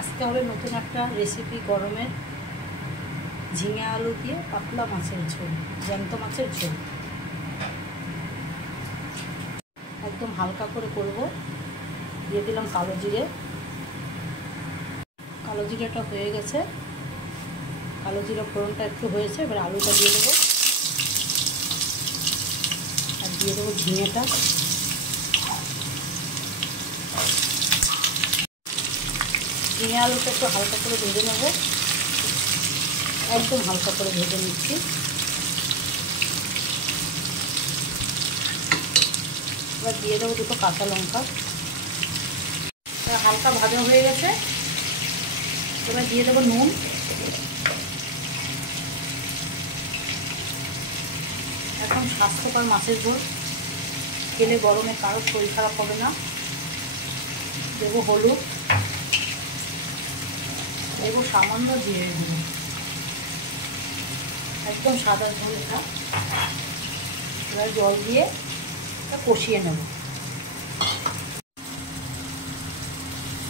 আজকে হবে নতুন একটা রেসিপি, গরমের ঝিঙে আলু দিয়ে পাতলা মাছের ঝোল, জ্যান্ত মাছের ঝোল। একদম হালকা করে করব। দিয়ে দিলাম কালো জিরে। কালো জিরেটা হয়ে গেছে, কালো জিরে ফোড়নটা একটু হয়েছে। এবার আলুটা দিয়ে দেবো, আর দিয়ে দেবো ঝিঙেটা। ঝিঙে আলুটা একটু হালকা করে ভেজে নেব, একদম হালকা করে ভেজে নিচ্ছি। এবার দিয়ে দেবো দুটো কাঁচা লঙ্কা। হালকা ভাজা হয়ে গেছে, এবার দিয়ে দেবো নুন। এখন স্বাস্থ্যকর মাছের ঝোল, খেলে গরমে কারোর শরীর খারাপ হবে না। দেবো হলুদ, দেবো সামান্য জিরে গুঁড়ো। একদম সাদা ঝোল এটা। এবার জল দিয়ে এটা কষিয়ে নেব।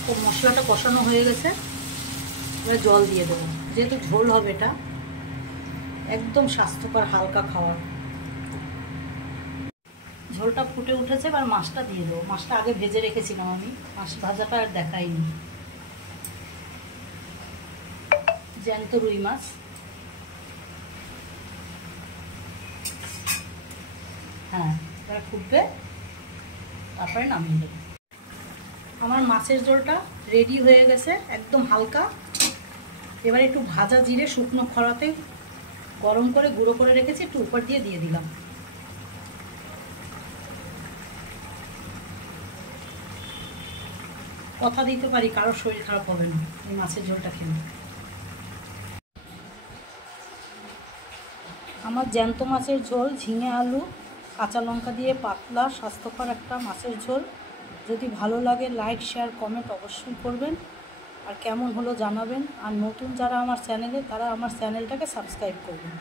তো মশলাটা কষানো হয়ে গেছে, এবার জল দিয়ে দেবো। যেহেতু ঝোল হবে এটা, একদম স্বাস্থ্যকর হালকা খাবার। ঝোলটা ফুটে উঠেছে, এবার মাছটা দিয়ে দেবো। মাছটা আগে ভেজে রেখেছিলাম আমি, মাছ ভাজাটা আর দেখাইনি। জ্যান্ত রুই মাছ। হ্যাঁ, এবার ফুটবে, তারপরে নামিয়ে দেবো। আমার মাছের ঝোলটা রেডি হয়ে গেছে, একদম হালকা। এবার একটু ভাজা জিরে শুকনো খড়াতে গরম করে গুঁড়ো করে রেখেছি, একটু উপর দিয়ে দিলাম। কথা দিতে পারি কারোর শরীর খারাপ হবে না এই মাছের ঝোলটা খেলে। আমার জ্যান্ত মাছের ঝোল, ঝিঙে আলু কাঁচা লঙ্কা দিয়ে পাতলা স্বাস্থ্যকর একটা মাছের ঝোল। যদি ভালো লাগে লাইক শেয়ার কমেন্ট অবশ্যই করবেন, আর কেমন হলো জানাবেন। আর নতুন যারা আমার চ্যানেলে, তারা আমার চ্যানেলটাকে সাবস্ক্রাইব করবেন।